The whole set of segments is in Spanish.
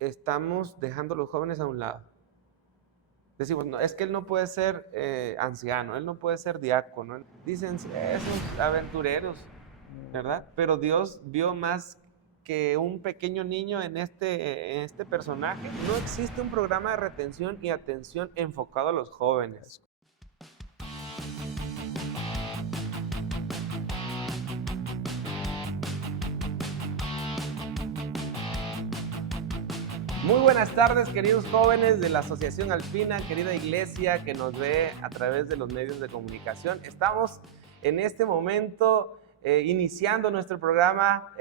estamos dejando a los jóvenes a un lado. Decimos, no, es que él no puede ser anciano, él no puede ser diácono. Dicen, "Sí, esos aventureros, ¿verdad?" Pero Dios vio más que un pequeño niño en este personaje. No existe un programa de retención y atención enfocado a los jóvenes. Muy buenas tardes, queridos jóvenes de la Asociación Alpina, querida iglesia que nos ve a través de los medios de comunicación. Estamos en este momento iniciando nuestro programa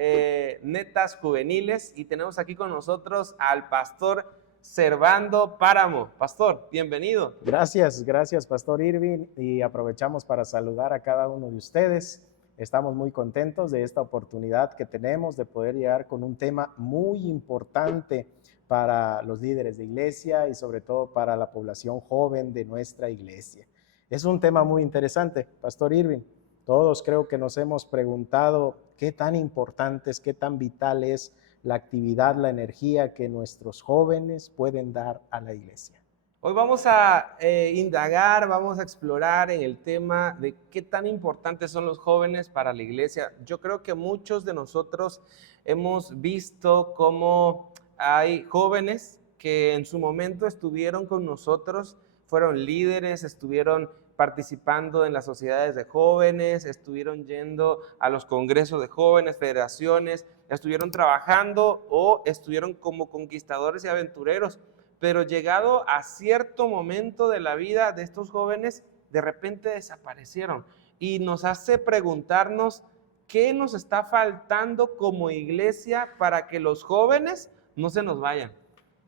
Netas Juveniles y tenemos aquí con nosotros al pastor Servando Páramo. Pastor, bienvenido. Gracias, Pastor Irving, y aprovechamos para saludar a cada uno de ustedes. Estamos muy contentos de esta oportunidad que tenemos de poder llegar con un tema muy importante para los líderes de iglesia y sobre todo para la población joven de nuestra iglesia. Es un tema muy interesante, Pastor Irving. Todos creo que nos hemos preguntado qué tan importante es, qué tan vital es la actividad, la energía que nuestros jóvenes pueden dar a la iglesia. Hoy vamos a indagar, vamos a explorar en el tema de qué tan importantes son los jóvenes para la iglesia. Yo creo que muchos de nosotros hemos visto cómo hay jóvenes que en su momento estuvieron con nosotros, fueron líderes, estuvieron participando en las sociedades de jóvenes, estuvieron yendo a los congresos de jóvenes, federaciones, estuvieron trabajando o estuvieron como conquistadores y aventureros. Pero llegado a cierto momento de la vida de estos jóvenes, de repente desaparecieron. Y nos hace preguntarnos qué nos está faltando como iglesia para que los jóvenes no se nos vayan.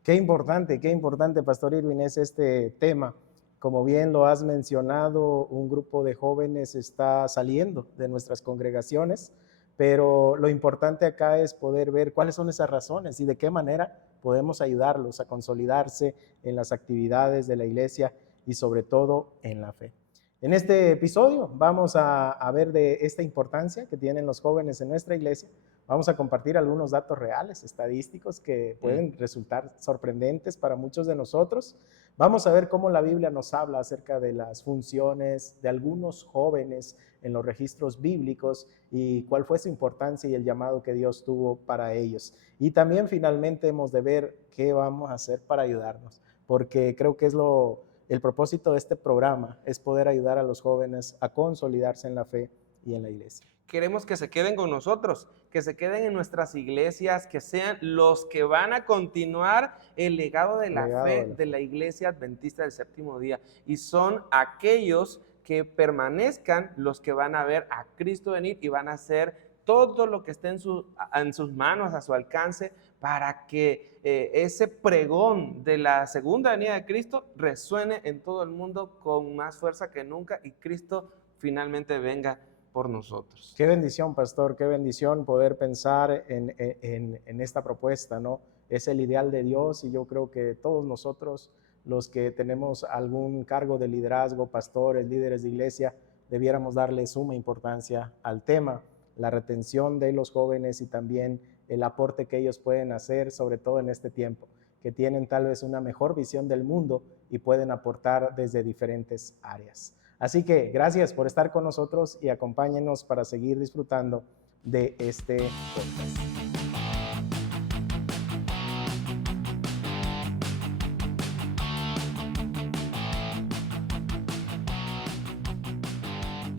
Qué importante, Pastor Irving, es este tema. Como bien lo has mencionado, un grupo de jóvenes está saliendo de nuestras congregaciones, pero lo importante acá es poder ver cuáles son esas razones y de qué manera podemos ayudarlos a consolidarse en las actividades de la iglesia y sobre todo en la fe. En este episodio vamos a ver de esta importancia que tienen los jóvenes en nuestra iglesia. Vamos a compartir algunos datos reales, estadísticos, que pueden resultar sorprendentes para muchos de nosotros. Vamos a ver cómo la Biblia nos habla acerca de las funciones de algunos jóvenes en los registros bíblicos y cuál fue su importancia y el llamado que Dios tuvo para ellos. Y también finalmente hemos de ver qué vamos a hacer para ayudarnos, porque creo que es el propósito de este programa, es poder ayudar a los jóvenes a consolidarse en la fe y en la iglesia. Queremos que se queden con nosotros, que se queden en nuestras iglesias, que sean los que van a continuar el legado de la fe de la Iglesia Adventista del Séptimo Día. Y son aquellos que permanezcan los que van a ver a Cristo venir y van a hacer todo lo que esté en sus manos, a su alcance, para que ese pregón de la segunda venida de Cristo resuene en todo el mundo con más fuerza que nunca y Cristo finalmente venga por nosotros. Qué bendición, pastor, qué bendición poder pensar en esta propuesta, ¿no? Es el ideal de Dios y yo creo que todos nosotros, los que tenemos algún cargo de liderazgo, pastores, líderes de iglesia, debiéramos darle suma importancia al tema, la retención de los jóvenes y también el aporte que ellos pueden hacer, sobre todo en este tiempo, que tienen tal vez una mejor visión del mundo y pueden aportar desde diferentes áreas. Así que gracias por estar con nosotros y acompáñenos para seguir disfrutando de este podcast.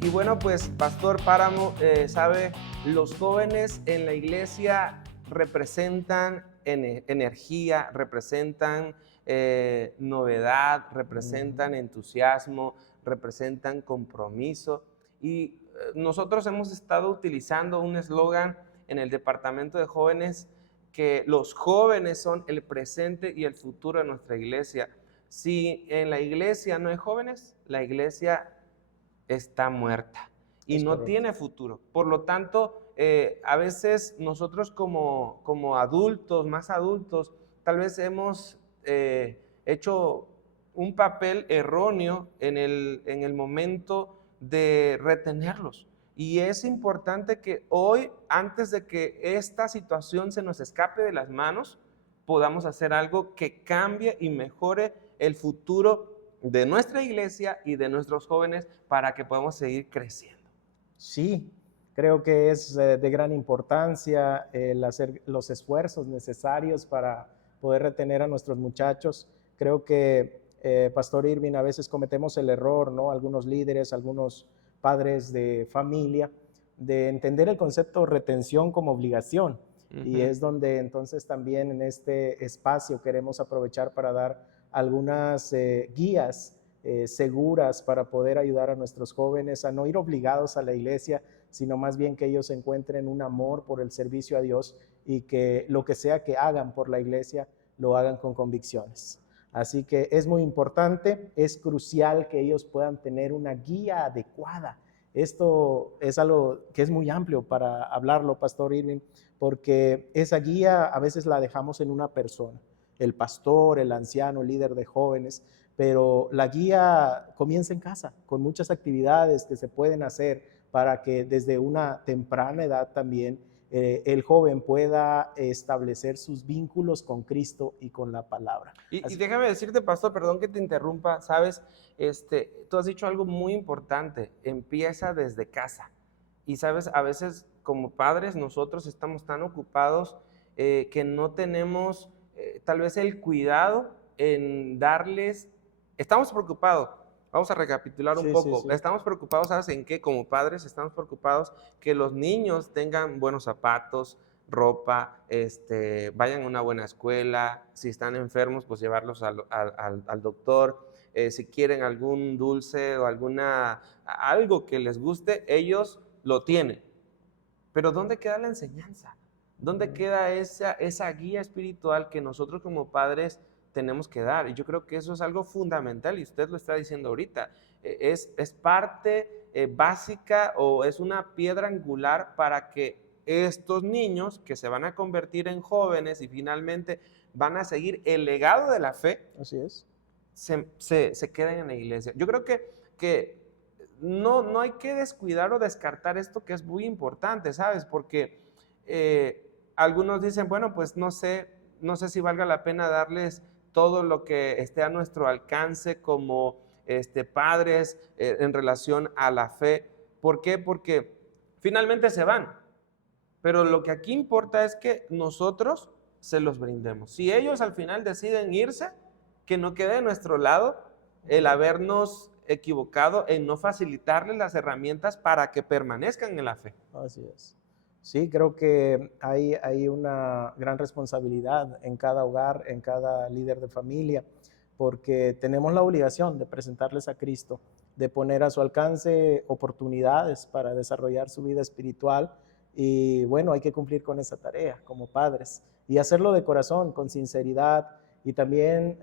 Y bueno, pues Pastor Páramo, sabe, los jóvenes en la iglesia representan energía, representan novedad, representan entusiasmo, representan compromiso. Y nosotros hemos estado utilizando un eslogan en el departamento de jóvenes que los jóvenes son el presente y el futuro de nuestra iglesia. Si en la iglesia no hay jóvenes, la iglesia está muerta y no tiene futuro. Por lo tanto, a veces nosotros como adultos, más adultos, tal vez hemos hecho un papel erróneo en el momento de retenerlos. Y es importante que hoy, antes de que esta situación se nos escape de las manos, podamos hacer algo que cambie y mejore el futuro de nuestra iglesia y de nuestros jóvenes para que podamos seguir creciendo. Sí, creo que es de gran importancia el hacer los esfuerzos necesarios para poder retener a nuestros muchachos. Creo que, Pastor Irving, a veces cometemos el error, ¿no? Algunos líderes, algunos padres de familia, de entender el concepto retención como obligación. Y es donde entonces también en este espacio queremos aprovechar para dar algunas guías seguras para poder ayudar a nuestros jóvenes a no ir obligados a la iglesia, sino más bien que ellos encuentren un amor por el servicio a Dios y que lo que sea que hagan por la iglesia, lo hagan con convicciones. Así que es muy importante, es crucial que ellos puedan tener una guía adecuada. Esto es algo que es muy amplio para hablarlo, Pastor Irving, porque esa guía a veces la dejamos en una persona, el pastor, el anciano, el líder de jóvenes, pero la guía comienza en casa, con muchas actividades que se pueden hacer para que desde una temprana edad también el joven pueda establecer sus vínculos con Cristo y con la palabra. Y déjame decirte, pastor, perdón que te interrumpa, sabes, tú has dicho algo muy importante, empieza desde casa. Y sabes, a veces como padres nosotros estamos tan ocupados que no tenemos tal vez el cuidado en darles, estamos preocupados. Vamos a recapitular un poco. Sí. Estamos preocupados, ¿sabes en qué? Como padres estamos preocupados que los niños tengan buenos zapatos, ropa, vayan a una buena escuela, si están enfermos, pues llevarlos al doctor, si quieren algún dulce o algo que les guste, ellos lo tienen. Pero ¿dónde queda la enseñanza? ¿Dónde queda esa guía espiritual que nosotros como padres tenemos que dar? Y yo creo que eso es algo fundamental y usted lo está diciendo ahorita. Es parte básica o es una piedra angular para que estos niños que se van a convertir en jóvenes y finalmente van a seguir el legado de la fe, así es, se queden en la iglesia. Yo creo que no hay que descuidar o descartar esto que es muy importante, ¿sabes? Porque algunos dicen, bueno, pues no sé si valga la pena darles todo lo que esté a nuestro alcance como padres en relación a la fe. ¿Por qué? Porque finalmente se van. Pero lo que aquí importa es que nosotros se los brindemos. Si ellos al final deciden irse, que no quede de nuestro lado el habernos equivocado en no facilitarles las herramientas para que permanezcan en la fe. Así es. Sí, creo que hay una gran responsabilidad en cada hogar, en cada líder de familia, porque tenemos la obligación de presentarles a Cristo, de poner a su alcance oportunidades para desarrollar su vida espiritual y bueno, hay que cumplir con esa tarea como padres y hacerlo de corazón, con sinceridad y también,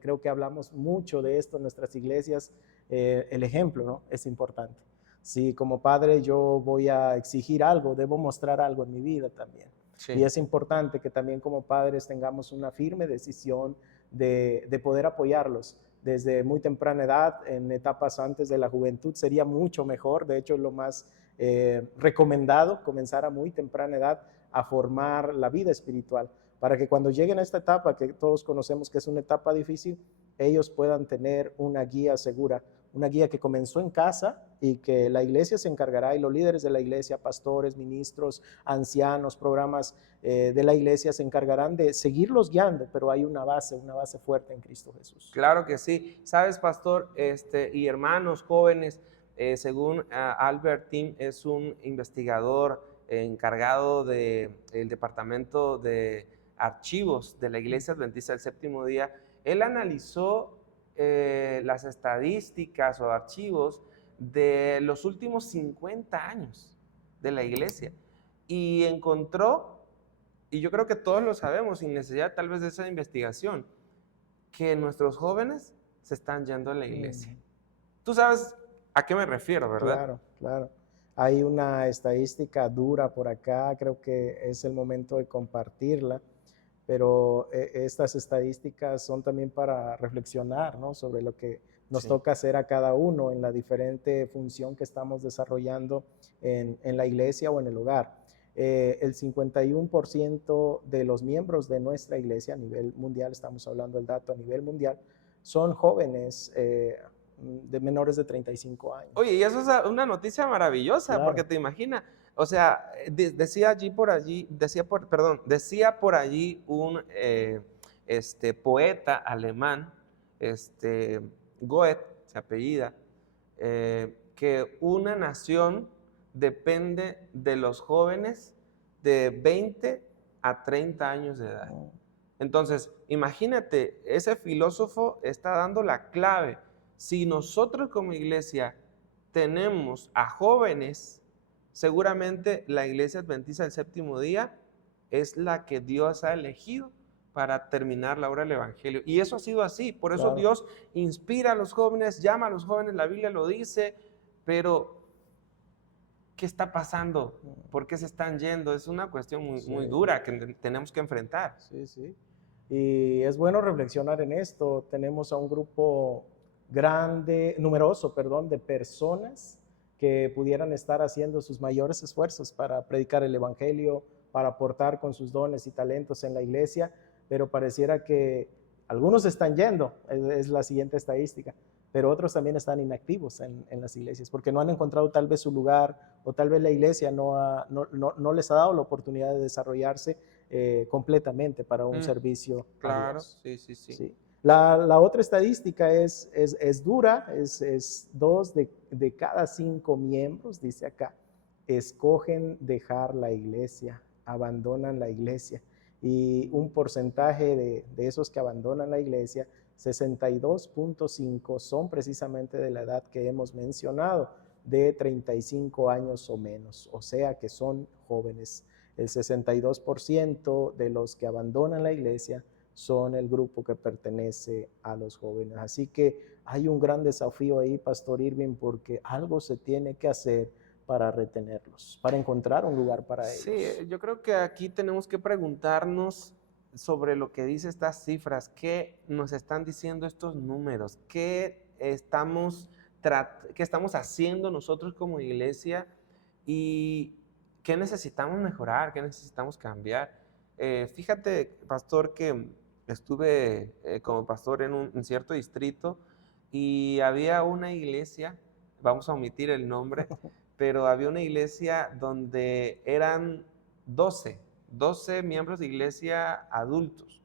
creo que hablamos mucho de esto en nuestras iglesias, el ejemplo, ¿no? Es importante. Si como padre yo voy a exigir algo, debo mostrar algo en mi vida también. Sí. Y es importante que también como padres tengamos una firme decisión de poder apoyarlos desde muy temprana edad, en etapas antes de la juventud sería mucho mejor, de hecho es lo más recomendado, comenzar a muy temprana edad a formar la vida espiritual, para que cuando lleguen a esta etapa, que todos conocemos que es una etapa difícil, ellos puedan tener una guía segura, una guía que comenzó en casa y que la iglesia se encargará y los líderes de la iglesia, pastores, ministros, ancianos, programas de la iglesia se encargarán de seguirlos guiando, pero hay una base fuerte en Cristo Jesús. Claro que sí. Sabes, pastor, y hermanos jóvenes, según Albert Tim, es un investigador encargado del departamento de archivos de la Iglesia Adventista del Séptimo Día. Él analizó las estadísticas o archivos de los últimos 50 años de la iglesia y encontró, y yo creo que todos lo sabemos sin necesidad tal vez de esa investigación, que nuestros jóvenes se están yendo a la iglesia. Tú sabes a qué me refiero, ¿verdad? Claro. Hay una estadística dura por acá, creo que es el momento de compartirla, pero estas estadísticas son también para reflexionar, ¿no? Sobre lo que nos toca hacer a cada uno en la diferente función que estamos desarrollando en la iglesia o en el hogar. el 51% de los miembros de nuestra iglesia a nivel mundial, estamos hablando del dato a nivel mundial, son jóvenes de menores de 35 años. Oye, y eso es una noticia maravillosa, Claro. porque te imaginas, o sea, decía por allí un poeta alemán, Goethe, se apellida, que una nación depende de los jóvenes de 20 a 30 años de edad. Entonces, imagínate, ese filósofo está dando la clave. Si nosotros como iglesia tenemos a jóvenes, seguramente la iglesia adventista del séptimo día es la que Dios ha elegido para terminar la obra del evangelio. Y eso ha sido así. Por eso Claro. Dios inspira a los jóvenes, llama a los jóvenes, la Biblia lo dice, pero ¿qué está pasando? ¿Por qué se están yendo? Es una cuestión muy dura que tenemos que enfrentar. Sí, sí. Y es bueno reflexionar en esto. Tenemos a un grupo numeroso, de personas que pudieran estar haciendo sus mayores esfuerzos para predicar el evangelio, para aportar con sus dones y talentos en la iglesia, pero pareciera que algunos están yendo, es la siguiente estadística, pero otros también están inactivos en las iglesias porque no han encontrado tal vez su lugar, o tal vez la iglesia no les ha dado la oportunidad de desarrollarse completamente para un servicio. Claro, sí. La otra estadística es dura, es 2 de cada 5 miembros, dice acá, escogen dejar la iglesia, abandonan la iglesia. Y un porcentaje de esos que abandonan la iglesia, 62.5, son precisamente de la edad que hemos mencionado, de 35 años o menos, o sea que son jóvenes. El 62% de los que abandonan la iglesia son el grupo que pertenece a los jóvenes. Así que hay un gran desafío ahí, Pastor Irving, porque algo se tiene que hacer para retenerlos, para encontrar un lugar para ellos. Sí, yo creo que aquí tenemos que preguntarnos sobre lo que dice estas cifras, qué nos están diciendo estos números, qué estamos haciendo nosotros como iglesia y qué necesitamos mejorar, qué necesitamos cambiar. Fíjate, pastor, que estuve como pastor en cierto distrito y había una iglesia, vamos a omitir el nombre, pero había una iglesia donde eran 12 miembros de iglesia adultos.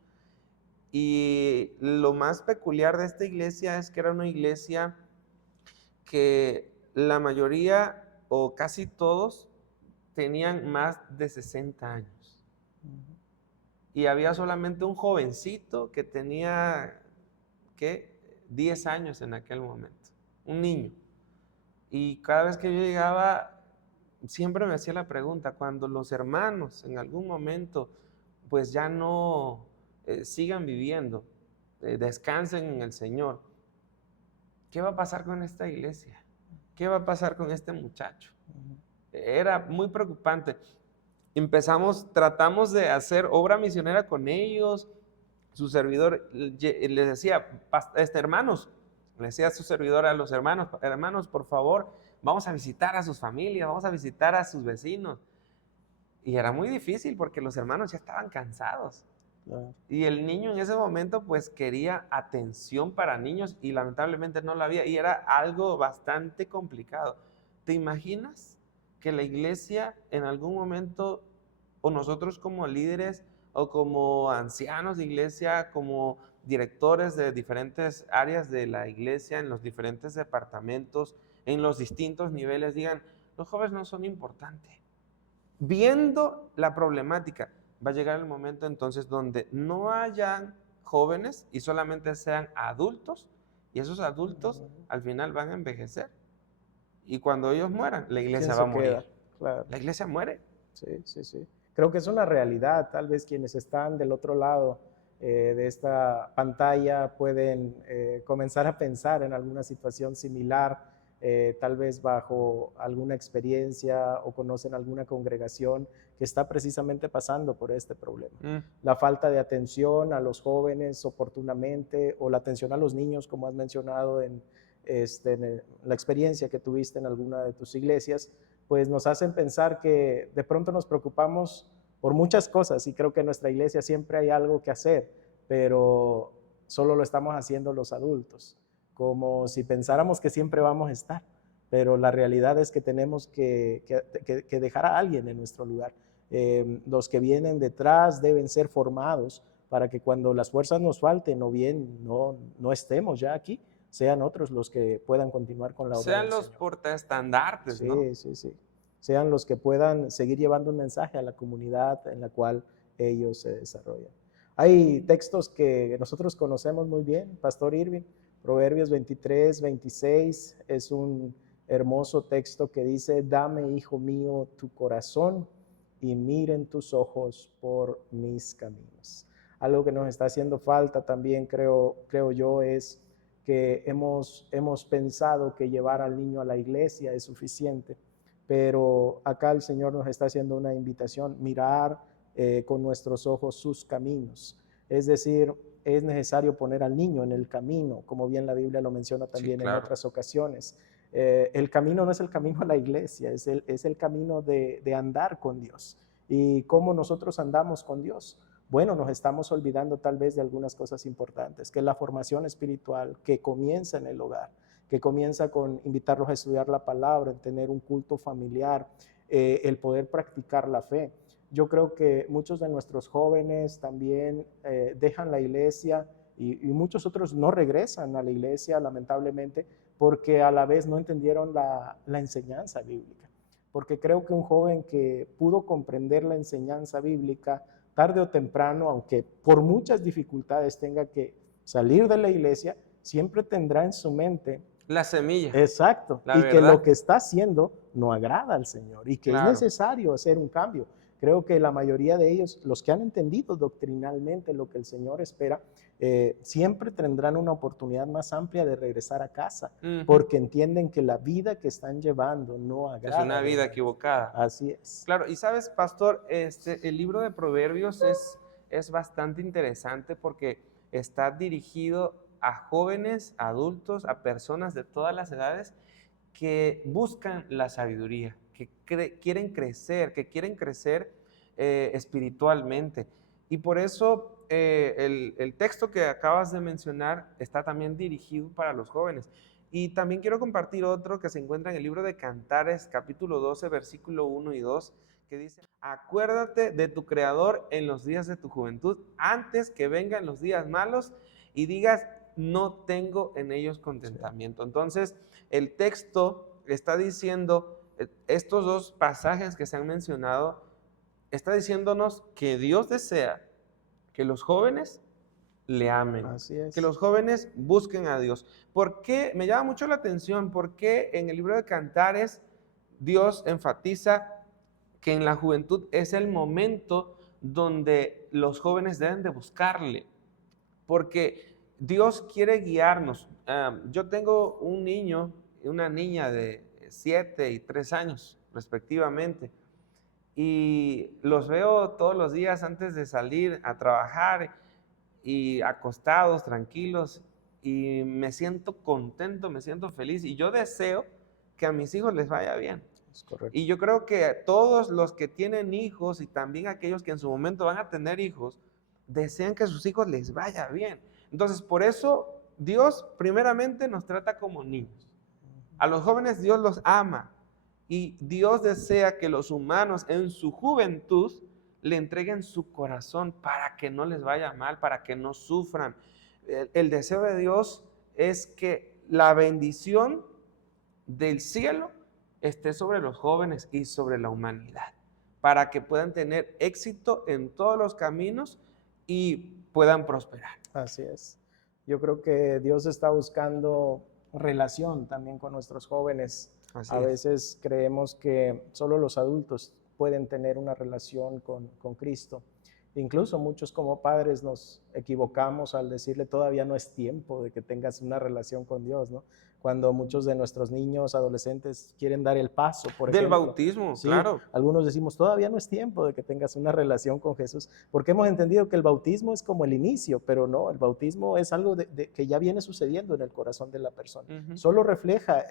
Y lo más peculiar de esta iglesia es que era una iglesia que la mayoría o casi todos tenían más de 60 años. Y había solamente un jovencito que tenía, ¿qué? 10 años en aquel momento, un niño. Y cada vez que yo llegaba, siempre me hacía la pregunta, cuando los hermanos en algún momento pues ya no sigan viviendo, descansen en el Señor, ¿qué va a pasar con esta iglesia? ¿Qué va a pasar con este muchacho? Era muy preocupante. Tratamos de hacer obra misionera con ellos. Su servidor les decía, hermanos, le decía a su servidor, a los hermanos, por favor, vamos a visitar a sus familias, vamos a visitar a sus vecinos. Y era muy difícil porque los hermanos ya estaban cansados. Claro. Y el niño en ese momento pues quería atención para niños y lamentablemente no la había. Y era algo bastante complicado. ¿Te imaginas que la iglesia en algún momento, o nosotros como líderes, o como ancianos de iglesia, como directores de diferentes áreas de la iglesia, en los diferentes departamentos, en los distintos niveles, digan, los jóvenes no son importantes? Viendo la problemática, va a llegar el momento entonces donde no hayan jóvenes y solamente sean adultos, y esos adultos al final van a envejecer. Y cuando ellos mueran, la iglesia va a morir. Claro. La iglesia muere. Sí. Creo que es una realidad. Tal vez quienes están del otro lado de esta pantalla pueden comenzar a pensar en alguna situación similar, tal vez bajo alguna experiencia o conocen alguna congregación que está precisamente pasando por este problema. La falta de atención a los jóvenes oportunamente, o la atención a los niños, como has mencionado en la experiencia que tuviste en alguna de tus iglesias, pues nos hacen pensar que de pronto nos preocupamos por muchas cosas y creo que en nuestra iglesia siempre hay algo que hacer, pero solo lo estamos haciendo los adultos, como si pensáramos que siempre vamos a estar, pero la realidad es que tenemos que dejar a alguien en nuestro lugar. Los que vienen detrás deben ser formados para que cuando las fuerzas nos falten o bien no estemos ya aquí, sean otros los que puedan continuar con la obra Sean del los Señor. portaestandartes, ¿no? Sí, sí, sí. Sean los que puedan seguir llevando un mensaje a la comunidad en la cual ellos se desarrollan. Hay textos que nosotros conocemos muy bien, Pastor Irving. Proverbios 23, 26 es un hermoso texto que dice: dame, hijo mío, tu corazón y miren tus ojos por mis caminos. Algo que nos está haciendo falta también, creo yo, es que hemos pensado que llevar al niño a la iglesia es suficiente, pero acá el Señor nos está haciendo una invitación, mirar con nuestros ojos sus caminos. Es decir, es necesario poner al niño en el camino, como bien la Biblia lo menciona también Sí, claro. en otras ocasiones. El camino no es el camino a la iglesia, es el camino de andar con Dios. ¿Y cómo nosotros andamos con Dios? Bueno, nos estamos olvidando tal vez de algunas cosas importantes, que es la formación espiritual que comienza en el hogar, que comienza con invitarlos a estudiar la palabra, en tener un culto familiar, el poder practicar la fe. Yo creo que muchos de nuestros jóvenes también dejan la iglesia y muchos otros no regresan a la iglesia, lamentablemente, porque a la vez no entendieron la enseñanza bíblica. Porque creo que un joven que pudo comprender la enseñanza bíblica, tarde o temprano, aunque por muchas dificultades tenga que salir de la iglesia, siempre tendrá en su mente La semilla. exacto, La y que verdad. lo que está haciendo no agrada al Señor y que Claro. es necesario hacer un cambio. Creo que la mayoría de ellos, los que han entendido doctrinalmente lo que el Señor espera, siempre tendrán una oportunidad más amplia de regresar a casa, porque entienden que la vida que están llevando no agrada. Es una vida equivocada. Así es. Claro, y sabes, pastor, el libro de Proverbios es bastante interesante porque está dirigido a jóvenes, adultos, a personas de todas las edades que buscan la sabiduría, que quieren crecer espiritualmente. Y por eso el texto que acabas de mencionar está también dirigido para los jóvenes. Y también quiero compartir otro que se encuentra en el libro de Cantares, capítulo 12, versículo 1 y 2, que dice: acuérdate de tu Creador en los días de tu juventud, antes que vengan los días malos y digas, no tengo en ellos contentamiento. Entonces, el texto está diciendo, estos dos pasajes que se han mencionado, está diciéndonos que Dios desea que los jóvenes le amen. Así es. Que los jóvenes busquen a Dios. ¿Por qué? Me llama mucho la atención, porque en el libro de Cantares Dios enfatiza que en la juventud es el momento donde los jóvenes deben de buscarle, porque Dios quiere guiarnos. Yo tengo un niño y una niña de 7 y 3 años respectivamente, y los veo todos los días antes de salir a trabajar y acostados, tranquilos, y me siento contento, me siento feliz, y yo deseo que a mis hijos les vaya bien. Es correcto. Y yo creo que todos los que tienen hijos y también aquellos que en su momento van a tener hijos, desean que a sus hijos les vaya bien. Entonces, por eso Dios primeramente nos trata como niños. A los jóvenes Dios los ama y Dios desea que los humanos en su juventud le entreguen su corazón para que no les vaya mal, para que no sufran. El deseo de Dios es que la bendición del cielo esté sobre los jóvenes y sobre la humanidad, para que puedan tener éxito en todos los caminos y puedan prosperar. Así es. Yo creo que Dios está buscando relación también con nuestros jóvenes. Así A es. veces creemos que solo los adultos pueden tener una relación con Cristo. Incluso muchos como padres nos equivocamos al decirle todavía no es tiempo de que tengas una relación con Dios, ¿no? Cuando muchos de nuestros niños, adolescentes quieren dar el paso, por Del ejemplo. bautismo, Sí, claro. algunos decimos todavía no es tiempo de que tengas una relación con Jesús, porque hemos entendido que el bautismo es como el inicio, pero no, el bautismo es algo que ya viene sucediendo en el corazón de la persona. Solo refleja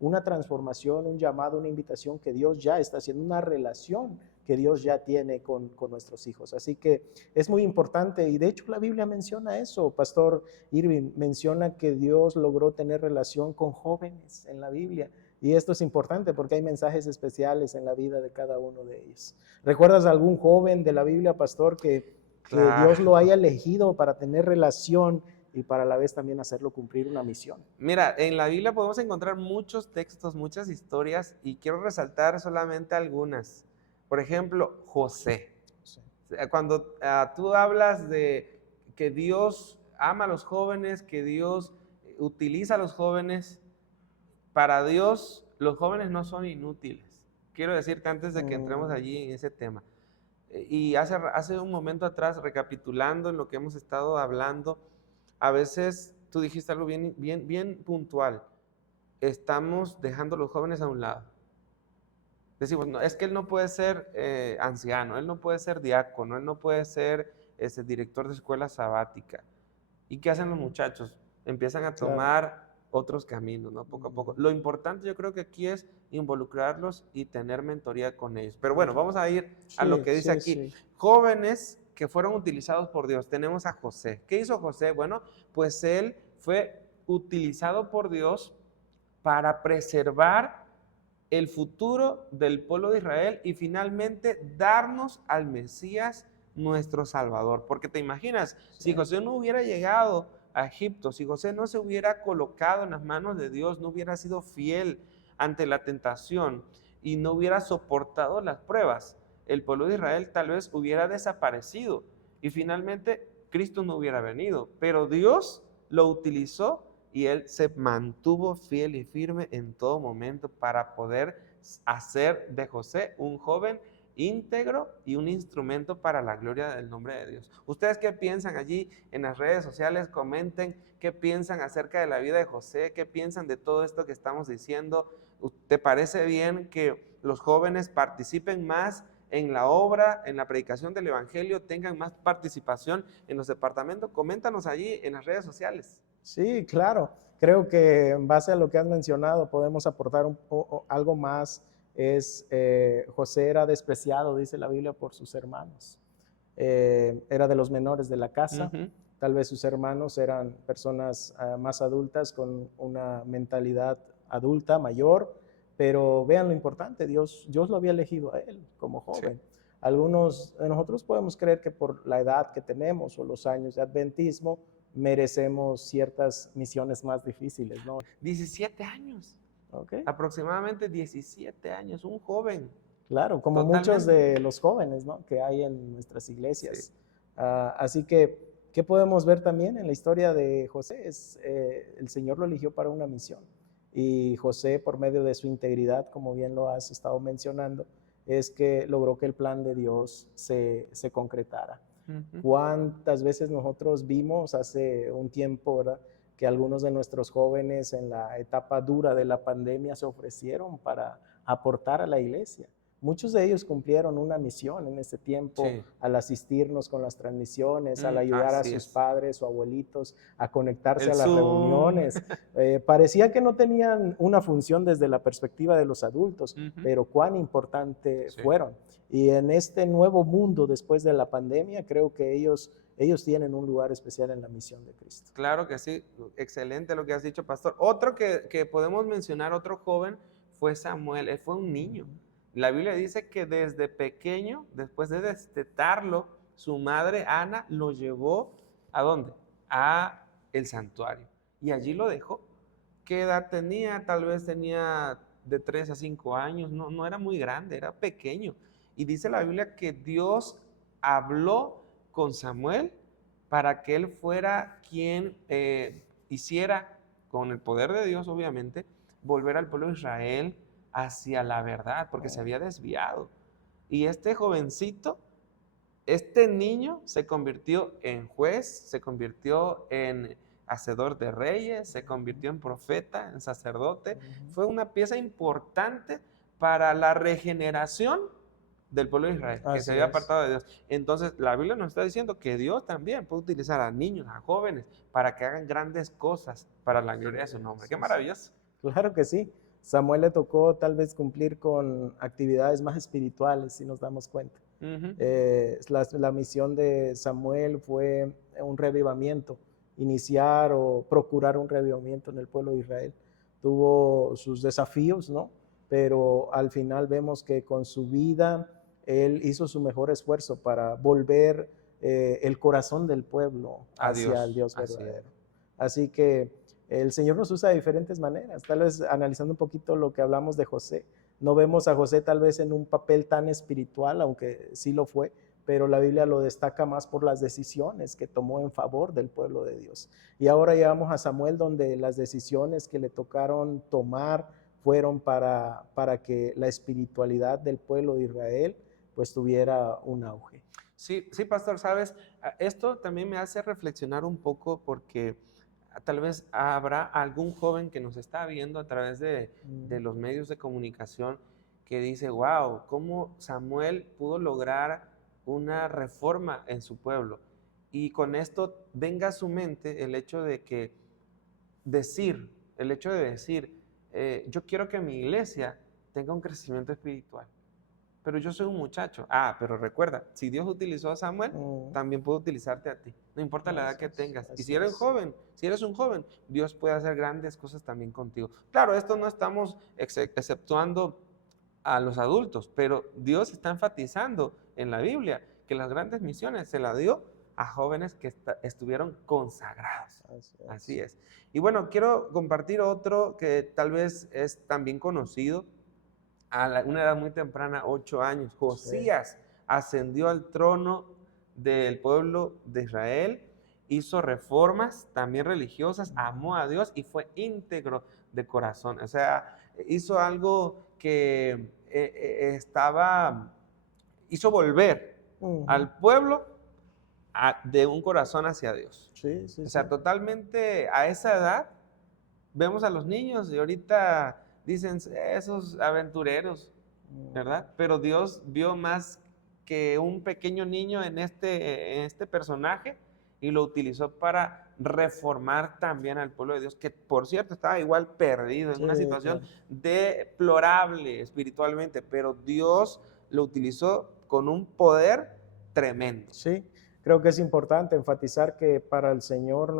una transformación, un llamado, una invitación que Dios ya está haciendo, una relación que Dios ya tiene con nuestros hijos. Así que es muy importante, y de hecho la Biblia menciona eso. Pastor Irving menciona que Dios logró tener relación con jóvenes en la Biblia, y esto es importante porque hay mensajes especiales en la vida de cada uno de ellos. ¿Recuerdas algún joven de la Biblia, pastor, que Claro. Dios lo haya elegido para tener relación y para a la vez también hacerlo cumplir una misión? Mira, en la Biblia podemos encontrar muchos textos, muchas historias, y quiero resaltar solamente algunas. Por ejemplo, José. Sí. Cuando tú hablas de que Dios ama a los jóvenes, que Dios utiliza a los jóvenes, para Dios los jóvenes no son inútiles. Quiero decirte antes de que entremos allí en ese tema. Y hace un momento atrás, recapitulando en lo que hemos estado hablando, a veces tú dijiste algo bien puntual. Estamos dejando a los jóvenes a un lado. Decimos, no, es que él no puede ser anciano, él no puede ser diácono, él no puede ser director de escuela sabática. ¿Y qué hacen los muchachos? Empiezan a Claro. tomar otros caminos, ¿no? Poco a poco. Lo importante yo creo que aquí es involucrarlos y tener mentoría con ellos. Pero bueno, vamos a ir a lo que dice aquí. Jóvenes que fueron utilizados por Dios. Tenemos a José. ¿Qué hizo José? Bueno, pues él fue utilizado por Dios para preservar el futuro del pueblo de Israel y finalmente darnos al Mesías, nuestro Salvador. Porque te imaginas, si José no hubiera llegado a Egipto, si José no se hubiera colocado en las manos de Dios, no hubiera sido fiel ante la tentación y no hubiera soportado las pruebas, el pueblo de Israel tal vez hubiera desaparecido y finalmente Cristo no hubiera venido. Pero Dios lo utilizó y él se mantuvo fiel y firme en todo momento para poder hacer de José un joven íntegro y un instrumento para la gloria del nombre de Dios. ¿Ustedes qué piensan allí en las redes sociales? Comenten qué piensan acerca de la vida de José, qué piensan de todo esto que estamos diciendo. ¿Te parece bien que los jóvenes participen más en la obra, en la predicación del evangelio, tengan más participación en los departamentos? Coméntanos allí en las redes sociales. Sí, claro. Creo que en base a lo que has mencionado podemos aportar algo más. José era despreciado, dice la Biblia, por sus hermanos. Era de los menores de la casa. Tal vez sus hermanos eran personas más adultas con una mentalidad adulta, mayor, pero vean lo importante, Dios lo había elegido a él como joven. Sí. Algunos de nosotros podemos creer que por la edad que tenemos o los años de adventismo merecemos ciertas misiones más difíciles, ¿no? 17 años. Okay. Aproximadamente 17 años, un joven. Claro, como totalmente. Muchos de los jóvenes, ¿no?, que hay en nuestras iglesias. Sí. Así que, ¿qué podemos ver también en la historia de José? El Señor lo eligió para una misión. Y José, por medio de su integridad, como bien lo has estado mencionando, es que logró que el plan de Dios se concretara. ¿Cuántas veces nosotros vimos hace un tiempo, ¿verdad?, que algunos de nuestros jóvenes en la etapa dura de la pandemia se ofrecieron para aportar a la iglesia? Muchos de ellos cumplieron una misión en ese tiempo, sí, al asistirnos con las transmisiones, al ayudar a sus padres o abuelitos a conectarse a las reuniones. Parecía que no tenían una función desde la perspectiva de los adultos, pero cuán importante fueron. Y en este nuevo mundo después de la pandemia, creo que ellos tienen un lugar especial en la misión de Cristo. Claro que sí, excelente lo que has dicho, pastor. Otro que podemos mencionar, otro joven, fue Samuel. Él fue un niño. La Biblia dice que desde pequeño, después de destetarlo, su madre Ana lo llevó ¿a dónde? A el santuario. Y allí lo dejó. ¿Qué edad tenía? Tal vez tenía de 3 a 5 años. No era muy grande, era pequeño. Y dice la Biblia que Dios habló con Samuel para que él fuera quien hiciera, con el poder de Dios obviamente, volver al pueblo de Israel hacia la verdad, porque se había desviado. Y este jovencito este niño se convirtió en juez, se convirtió en hacedor de reyes, se convirtió en profeta, en sacerdote. Fue una pieza importante para la regeneración del pueblo de Israel, que se Así había es. apartado de Dios. Entonces, la Biblia nos está diciendo que Dios también puede utilizar a niños, a jóvenes, para que hagan grandes cosas para la gloria de su nombre. ¡Qué maravilloso! Claro que sí. Samuel le tocó tal vez cumplir con actividades más espirituales, si nos damos cuenta. Ujú. La misión de Samuel fue un revivamiento, iniciar o procurar un revivamiento en el pueblo de Israel. Tuvo sus desafíos, ¿no? Pero al final vemos que con su vida él hizo su mejor esfuerzo para volver el corazón del pueblo A hacia el Dios, Dios así es. verdadero. Así que el Señor nos usa de diferentes maneras. Tal vez analizando un poquito lo que hablamos de José, no vemos a José tal vez en un papel tan espiritual, aunque sí lo fue, pero la Biblia lo destaca más por las decisiones que tomó en favor del pueblo de Dios. Y ahora llegamos a Samuel, donde las decisiones que le tocaron tomar fueron para que la espiritualidad del pueblo de Israel pues tuviera un auge. Sí, sí, pastor, sabes, esto también me hace reflexionar un poco porque tal vez habrá algún joven que nos está viendo a través de los medios de comunicación que dice, wow, ¿cómo Samuel pudo lograr una reforma en su pueblo? Y con esto venga a su mente el hecho de que el hecho de decir, yo quiero que mi iglesia tenga un crecimiento espiritual, pero yo soy un muchacho. Ah, pero recuerda, si Dios utilizó a Samuel, Mm, también puede utilizarte a ti. No importa la edad así que es, tengas. Y así si eres es. joven, si eres un joven, Dios puede hacer grandes cosas también contigo. Claro, esto no estamos exceptuando a los adultos, pero Dios está enfatizando en la Biblia que las grandes misiones se las dio a jóvenes que estuvieron consagrados. Así Así es. es. Y bueno, quiero compartir otro que tal vez es también conocido a una edad muy temprana, 8 años. Sí. Josías ascendió al trono del pueblo de Israel, hizo reformas también religiosas, amó a Dios y fue íntegro de corazón. O sea, hizo algo que hizo volver Ujú. al pueblo de un corazón hacia Dios. Sí, sí, O sí. sea, totalmente a esa edad vemos a los niños y ahorita dicen esos aventureros, Mm, ¿verdad? Pero Dios vio más que un pequeño niño en este personaje y lo utilizó para reformar también al pueblo de Dios, que por cierto estaba igual perdido en sí, una situación claro. deplorable espiritualmente, pero Dios lo utilizó con un poder tremendo. Sí, creo que es importante enfatizar que para el Señor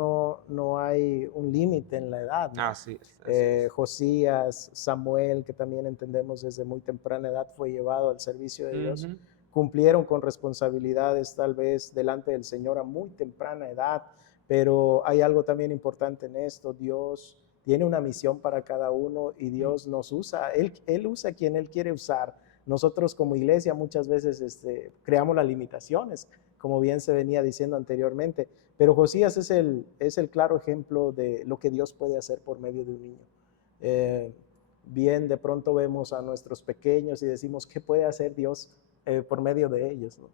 no hay un límite en la edad, ¿no? Así es, así es. Josías, Samuel, que también entendemos desde muy temprana edad fue llevado al servicio de Dios, Ujú. cumplieron con responsabilidades tal vez delante del Señor a muy temprana edad, pero hay algo también importante en esto, Dios tiene una misión para cada uno y Dios nos usa, Él usa a quien Él quiere usar. Nosotros como iglesia muchas veces creamos las limitaciones, como bien se venía diciendo anteriormente, pero Josías es el claro ejemplo de lo que Dios puede hacer por medio de un niño. Eh, Bien, de pronto vemos a nuestros pequeños y decimos, ¿qué puede hacer Dios por medio de ellos? ¿No?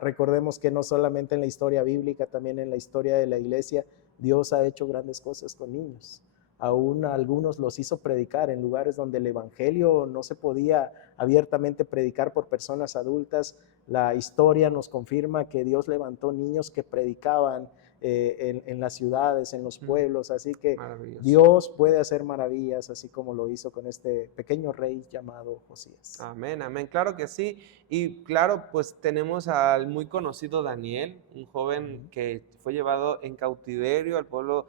Recordemos que no solamente en la historia bíblica, también en la historia de la iglesia, Dios ha hecho grandes cosas con niños. Aún a algunos los hizo predicar en lugares donde el evangelio no se podía abiertamente predicar por personas adultas. La historia nos confirma que Dios levantó niños que predicaban en las ciudades, en los pueblos, así que Maravilloso. Dios puede hacer maravillas, así como lo hizo con este pequeño rey llamado Josías. Amén, amén, claro que sí. Y claro, pues tenemos al muy conocido Daniel, un joven que fue llevado en cautiverio al pueblo,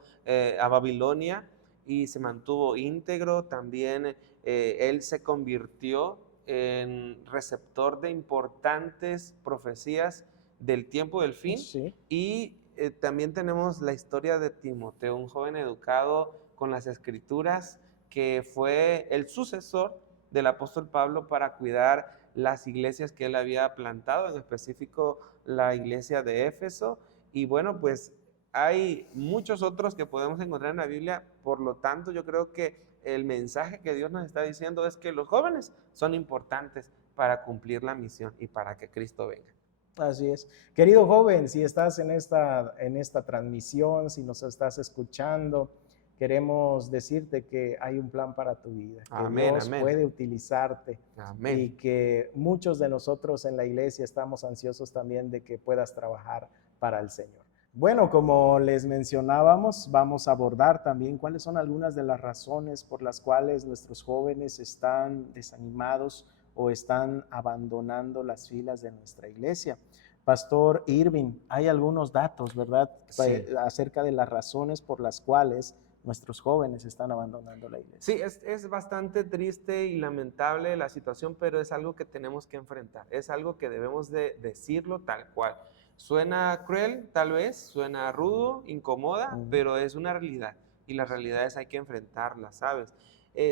a Babilonia, y se mantuvo íntegro. También él se convirtió en receptor de importantes profecías del tiempo del fin. Sí, Y también tenemos la historia de Timoteo, un joven educado con las escrituras, que fue el sucesor del apóstol Pablo para cuidar las iglesias que él había plantado, en específico la iglesia de Éfeso. Y bueno, pues hay muchos otros que podemos encontrar en la Biblia. Por lo tanto, yo creo que el mensaje que Dios nos está diciendo es que los jóvenes son importantes para cumplir la misión y para que Cristo venga. Así es. Querido joven, si estás en esta transmisión, si nos estás escuchando, queremos decirte que hay un plan para tu vida, que Amén, Dios amén. puede utilizarte y Amén. que muchos de nosotros en la iglesia estamos ansiosos también de que puedas trabajar para el Señor. Bueno, como les mencionábamos, vamos a abordar también cuáles son algunas de las razones por las cuales nuestros jóvenes están desanimados o están abandonando las filas de nuestra iglesia. Pastor Irving, hay algunos datos, ¿verdad?, Sí. acerca de las razones por las cuales nuestros jóvenes están abandonando la iglesia. Sí, es bastante triste y lamentable la situación, pero es algo que tenemos que enfrentar, es algo que debemos de decirlo tal cual. Suena cruel, tal vez, suena rudo, incomoda, pero es una realidad y las realidades hay que enfrentarlas, ¿sabes?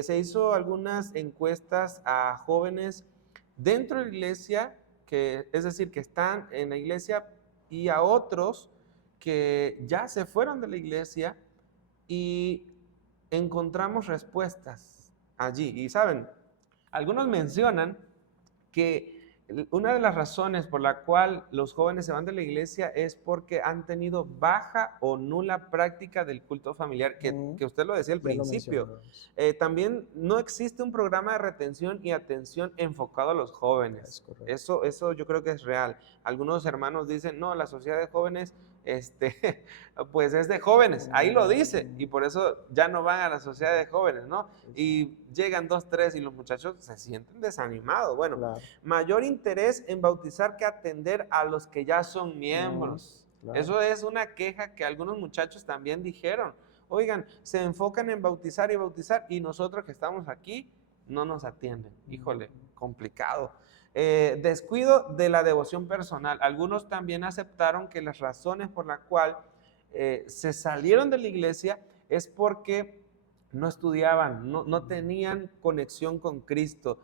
Se hizo algunas encuestas a jóvenes dentro de la iglesia, es decir, que están en la iglesia, y a otros que ya se fueron de la iglesia, y encontramos respuestas allí. Y saben, algunos mencionan que una de las razones por la cual los jóvenes se van de la iglesia es porque han tenido baja o nula práctica del culto familiar, que usted lo decía al Ya lo principio. mencionábamos. También no existe un programa de retención y atención enfocado a los Es jóvenes. correcto. Eso yo creo que es real. Algunos hermanos dicen, no, la sociedad de jóvenes, pues es de jóvenes, ahí lo dice, y por eso ya no van a la sociedad de jóvenes, ¿no? Y llegan 2, 3 y los muchachos se sienten desanimados. Bueno, Claro. mayor interés en bautizar que atender a los que ya son miembros. Claro. Eso es una queja que algunos muchachos también dijeron. Oigan, se enfocan en bautizar y nosotros que estamos aquí no nos atienden. Híjole, complicado. Descuido de la devoción personal. Algunos también aceptaron que las razones por las cuales se salieron de la iglesia es porque no estudiaban, no tenían conexión con Cristo.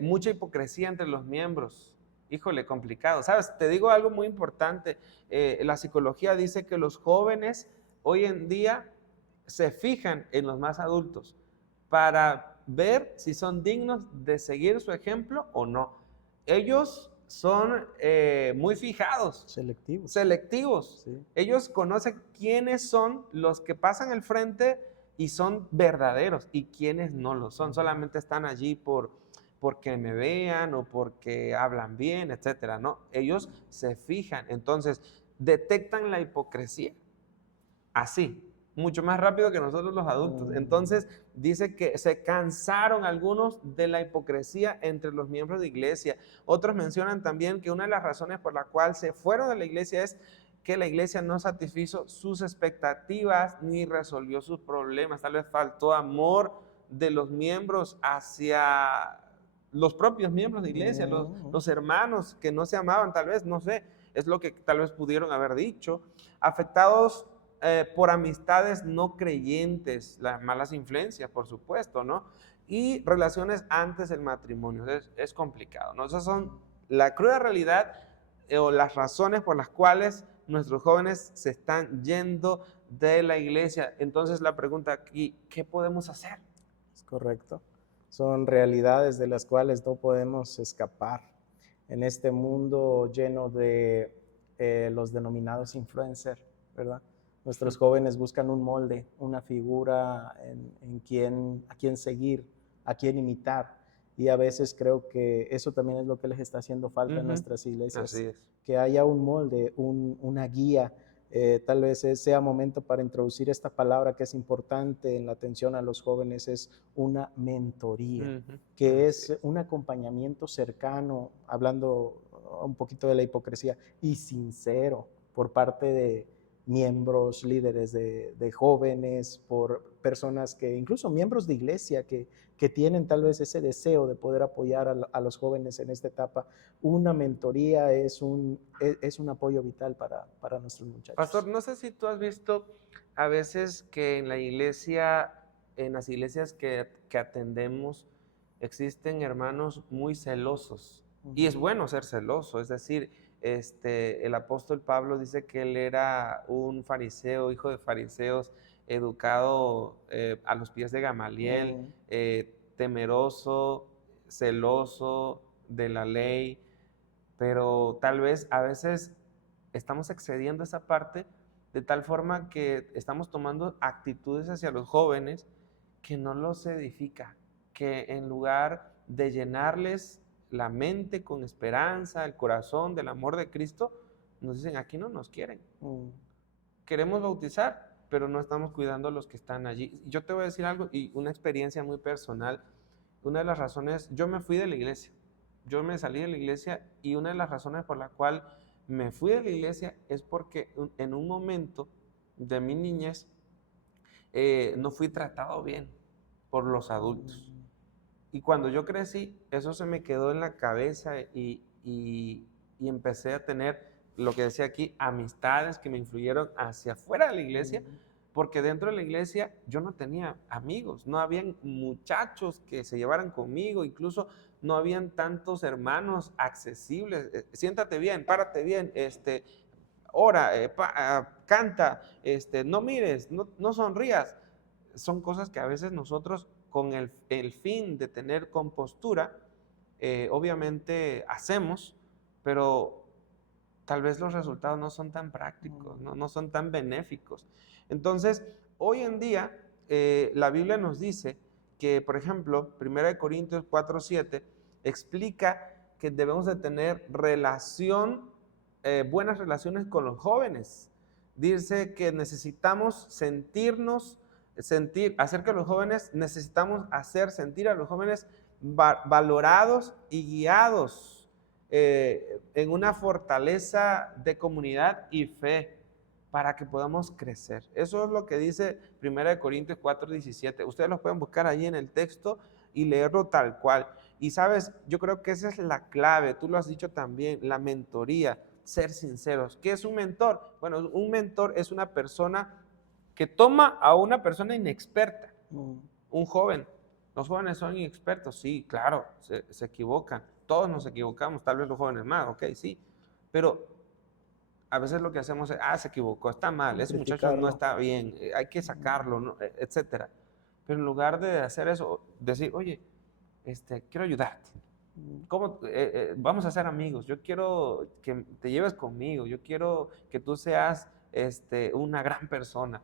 Mucha hipocresía entre los miembros. Híjole, complicado. ¿Sabes? Te digo algo muy importante. La psicología dice que los jóvenes hoy en día se fijan en los más adultos para ver si son dignos de seguir su ejemplo o no. Ellos son muy fijados, selectivos. Sí. Ellos conocen quiénes son los que pasan al frente y son verdaderos y quiénes no lo son. Solamente están allí porque me vean o porque hablan bien, etcétera, ¿no? Ellos se fijan, entonces detectan la hipocresía así, mucho más rápido que nosotros los adultos. Entonces dice que se cansaron algunos de la hipocresía entre los miembros de iglesia. Otros mencionan también que una de las razones por la cual se fueron de la iglesia es que la iglesia no satisfizo sus expectativas ni resolvió sus problemas. Tal vez faltó amor de los miembros hacia los propios miembros de iglesia, los hermanos que no se amaban, tal vez, no sé, es lo que tal vez pudieron haber dicho. Afectados por amistades no creyentes, las malas influencias, por supuesto, ¿no? Y relaciones antes del matrimonio. Es complicado, ¿no? Esas son la cruda realidad o las razones por las cuales nuestros jóvenes se están yendo de la iglesia. Entonces la pregunta aquí, ¿qué podemos hacer? Es correcto. Son realidades de las cuales no podemos escapar en este mundo lleno de los denominados influencers, ¿verdad? Nuestros jóvenes buscan un molde, una figura a quien seguir, a quien imitar. Y a veces creo que eso también es lo que les está haciendo falta en nuestras iglesias. Así es. Que haya un molde, una guía. Tal vez sea momento para introducir esta palabra que es importante en la atención a los jóvenes, es una mentoría, que es un acompañamiento cercano, hablando un poquito de la hipocresía, y sincero por parte de miembros, líderes de jóvenes, por personas que, incluso miembros de iglesia que tienen tal vez ese deseo de poder apoyar a los jóvenes en esta etapa. Una mentoría es un apoyo vital para nuestros muchachos. Pastor, no sé si tú has visto a veces que en la iglesia, en las iglesias que atendemos, existen hermanos muy celosos. Y es bueno ser celoso, es decir, el apóstol Pablo dice que él era un fariseo, hijo de fariseos, educado a los pies de Gamaliel, temeroso, celoso de la ley, pero tal vez a veces estamos excediendo esa parte de tal forma que estamos tomando actitudes hacia los jóvenes que no los edifica, que en lugar de llenarles la mente con esperanza, el corazón del amor de Cristo, nos dicen, aquí no nos quieren. Queremos bautizar, pero no estamos cuidando a los que están allí. Yo te voy a decir algo y una experiencia muy personal. Una de las razones, yo me fui de la iglesia, yo me salí de la iglesia y una de las razones por la cual me fui de la iglesia es porque en un momento de mi niñez no fui tratado bien por los adultos. Y cuando yo crecí, eso se me quedó en la cabeza y empecé a tener lo que decía aquí, amistades que me influyeron hacia afuera de la iglesia, porque dentro de la iglesia yo no tenía amigos, no habían muchachos que se llevaran conmigo, incluso no habían tantos hermanos accesibles. Siéntate bien, párate bien, ora, canta, no mires, no sonrías. Son cosas que a veces nosotros con el fin de tener compostura, obviamente hacemos, pero tal vez los resultados no son tan prácticos, no son tan benéficos. Entonces, hoy en día, la Biblia nos dice que, por ejemplo, 1 Corintios 4:7 explica que debemos de tener buenas relaciones con los jóvenes. Dice que necesitamos hacer que los jóvenes, necesitamos hacer sentir a los jóvenes valorados y guiados en una fortaleza de comunidad y fe para que podamos crecer. Eso es lo que dice 1 Corintios 4:17. Ustedes lo pueden buscar allí en el texto y leerlo tal cual. Y sabes, yo creo que esa es la clave, tú lo has dicho también, la mentoría, ser sinceros. ¿Qué es un mentor? Bueno, un mentor es una persona que toma a una persona inexperta, un joven. Los jóvenes son inexpertos, sí, claro, se equivocan. Todos nos equivocamos, tal vez los jóvenes más, ok, sí. Pero a veces lo que hacemos es, se equivocó, está mal, ese muchacho no está bien, hay que sacarlo, ¿no? Etcétera. Pero en lugar de hacer eso, decir, oye, quiero ayudarte. ¿Cómo? Vamos a ser amigos, yo quiero que te lleves conmigo, yo quiero que tú seas una gran persona.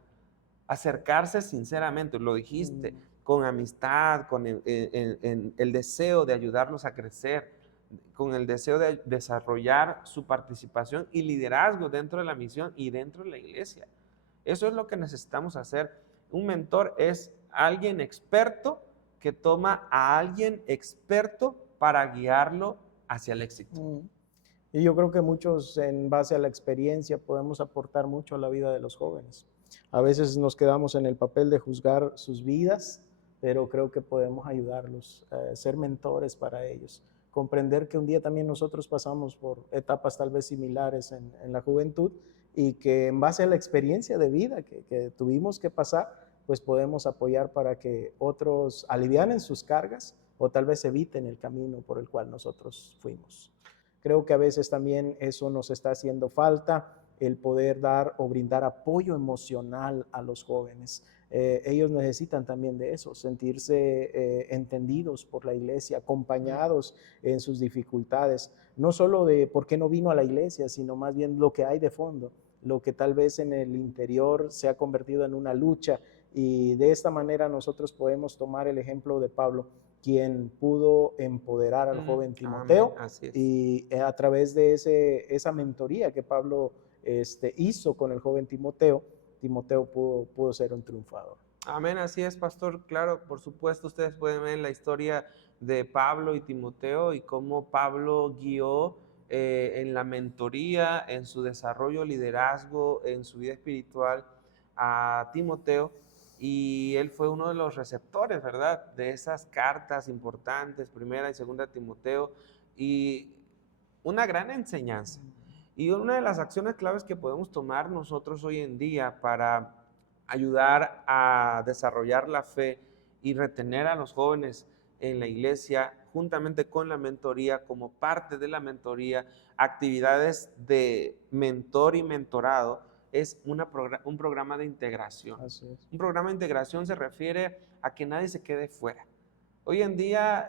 Acercarse sinceramente, lo dijiste, con amistad, con el deseo de ayudarlos a crecer, con el deseo de desarrollar su participación y liderazgo dentro de la misión y dentro de la iglesia. Eso es lo que necesitamos hacer. Un mentor es alguien experto que toma a alguien experto para guiarlo hacia el éxito. Y yo creo que muchos, en base a la experiencia, podemos aportar mucho a la vida de los jóvenes. A veces nos quedamos en el papel de juzgar sus vidas, pero creo que podemos ayudarlos, ser mentores para ellos, comprender que un día también nosotros pasamos por etapas tal vez similares en la juventud y que en base a la experiencia de vida que tuvimos que pasar, pues podemos apoyar para que otros alivianen sus cargas o tal vez eviten el camino por el cual nosotros fuimos. Creo que a veces también eso nos está haciendo falta, el poder dar o brindar apoyo emocional a los jóvenes. Ellos necesitan también de eso, sentirse entendidos por la iglesia, acompañados en sus dificultades, no solo de por qué no vino a la iglesia, sino más bien lo que hay de fondo, lo que tal vez en el interior se ha convertido en una lucha, y de esta manera nosotros podemos tomar el ejemplo de Pablo, quien pudo empoderar al joven Timoteo, y a través de esa mentoría que Pablo hizo con el joven Timoteo, Timoteo pudo ser un triunfador. Amén, así es, pastor. Claro, por supuesto, ustedes pueden ver la historia de Pablo y Timoteo y cómo Pablo guió en la mentoría, en su desarrollo, liderazgo, en su vida espiritual a Timoteo, y él fue uno de los receptores, ¿verdad?, de esas cartas importantes, primera y segunda Timoteo, y una gran enseñanza. Y una de las acciones claves que podemos tomar nosotros hoy en día para ayudar a desarrollar la fe y retener a los jóvenes en la iglesia, juntamente con la mentoría, como parte de la mentoría, actividades de mentor y mentorado, es un programa de integración. Así es. Un programa de integración se refiere a que nadie se quede fuera. Hoy en día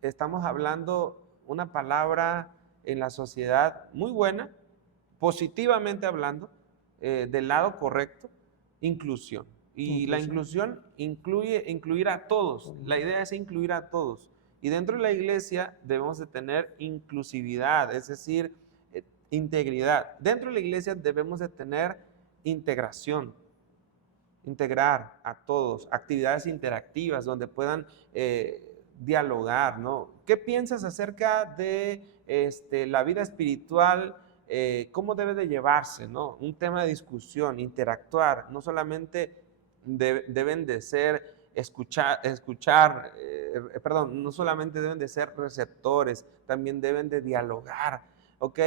estamos hablando una palabra en la sociedad muy buena, positivamente hablando, del lado correcto, inclusión. Y la inclusión incluye incluir a todos. La idea es incluir a todos. Y dentro de la iglesia debemos de tener inclusividad, es decir, integridad. Dentro de la iglesia debemos de tener integración, integrar a todos, actividades interactivas donde puedan dialogar, ¿no? ¿Qué piensas acerca de la vida espiritual? ¿Cómo debe de llevarse, ¿no? Un tema de discusión, interactuar, no solamente deben de ser perdón, no solamente deben de ser receptores, también deben de dialogar, ¿ok?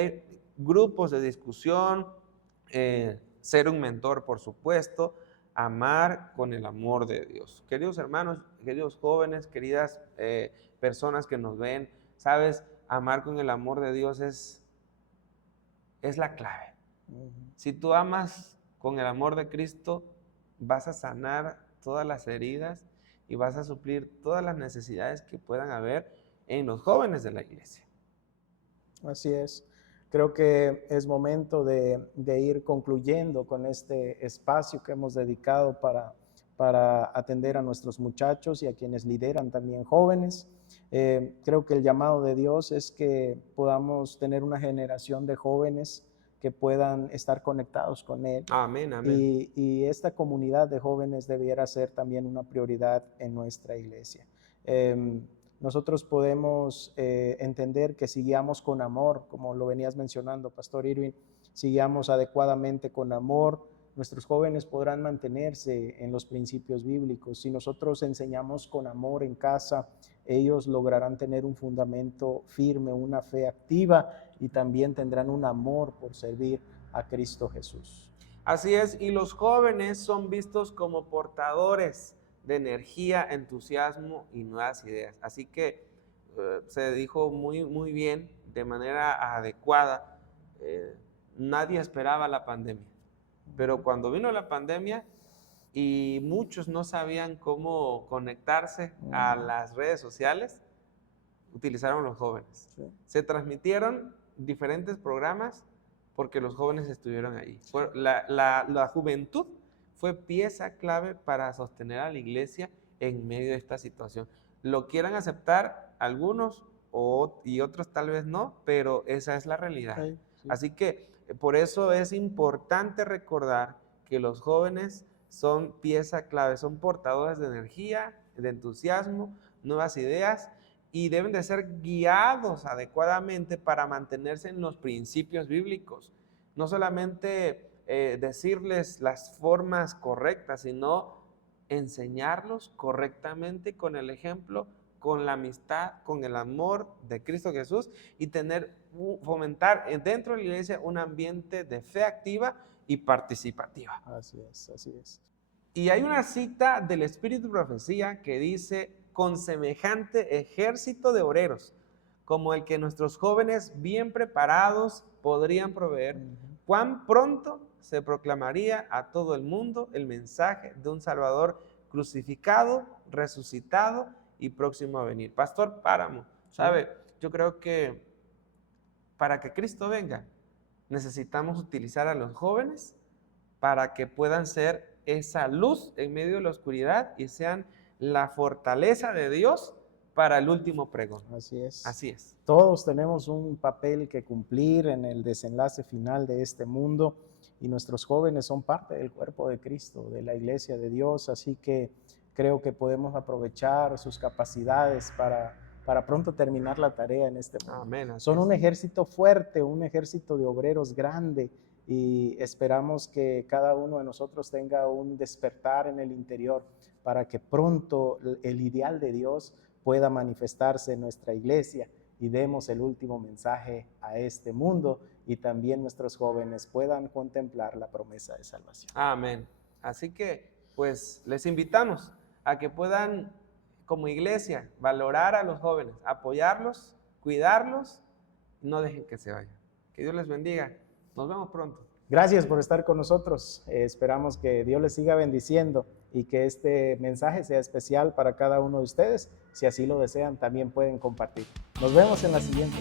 Grupos de discusión, ser un mentor, por supuesto, amar con el amor de Dios. Queridos hermanos, queridos jóvenes, queridas personas que nos ven, sabes, amar con el amor de Dios es la clave. Si tú amas con el amor de Cristo, vas a sanar todas las heridas y vas a suplir todas las necesidades que puedan haber en los jóvenes de la iglesia. Así es. Creo que es momento de ir concluyendo con este espacio que hemos dedicado para atender a nuestros muchachos y a quienes lideran también jóvenes. Creo que el llamado de Dios es que podamos tener una generación de jóvenes que puedan estar conectados con Él. Amén, amén. Y esta comunidad de jóvenes debiera ser también una prioridad en nuestra iglesia. Nosotros podemos entender que si guiamos con amor, como lo venías mencionando, Pastor Irwin, si guiamos adecuadamente con amor, nuestros jóvenes podrán mantenerse en los principios bíblicos. Si nosotros enseñamos con amor en casa, ellos lograrán tener un fundamento firme, una fe activa y también tendrán un amor por servir a Cristo Jesús. Así es, y los jóvenes son vistos como portadores de energía, entusiasmo y nuevas ideas. Así que se dijo muy bien, de manera adecuada, nadie esperaba la pandemia, pero cuando vino la pandemia y muchos no sabían cómo conectarse a las redes sociales, utilizaron los jóvenes. Sí. Se transmitieron diferentes programas porque los jóvenes estuvieron ahí. La juventud fue pieza clave para sostener a la iglesia en medio de esta situación. Lo quieran aceptar algunos y otros tal vez no, pero esa es la realidad. Sí, sí. Así que por eso es importante recordar que los jóvenes son pieza clave, son portadores de energía, de entusiasmo, nuevas ideas, y deben de ser guiados adecuadamente para mantenerse en los principios bíblicos. No solamente decirles las formas correctas, sino enseñarlos correctamente con el ejemplo, con la amistad, con el amor de Cristo Jesús, y fomentar dentro de la iglesia un ambiente de fe activa y participativa. Así es, así es. Y hay una cita del Espíritu de Profecía que dice: con semejante ejército de obreros, como el que nuestros jóvenes bien preparados podrían proveer, cuán pronto se proclamaría a todo el mundo el mensaje de un Salvador crucificado, resucitado y próximo a venir. Pastor Páramo, ¿sabe? Yo creo que para que Cristo venga, necesitamos utilizar a los jóvenes para que puedan ser esa luz en medio de la oscuridad y sean la fortaleza de Dios para el último pregón. Así es. Así es. Todos tenemos un papel que cumplir en el desenlace final de este mundo y nuestros jóvenes son parte del cuerpo de Cristo, de la iglesia de Dios, así que creo que podemos aprovechar sus capacidades para pronto terminar la tarea en este mundo. Amén. Son un ejército fuerte, un ejército de obreros grande, y esperamos que cada uno de nosotros tenga un despertar en el interior para que pronto el ideal de Dios pueda manifestarse en nuestra iglesia y demos el último mensaje a este mundo y también nuestros jóvenes puedan contemplar la promesa de salvación. Amén. Así que, pues, les invitamos a que puedan, como iglesia, valorar a los jóvenes, apoyarlos, cuidarlos, y no dejen que se vayan. Que Dios les bendiga. Nos vemos pronto. Gracias por estar con nosotros. Esperamos que Dios les siga bendiciendo y que este mensaje sea especial para cada uno de ustedes. Si así lo desean, también pueden compartir. Nos vemos en la siguiente.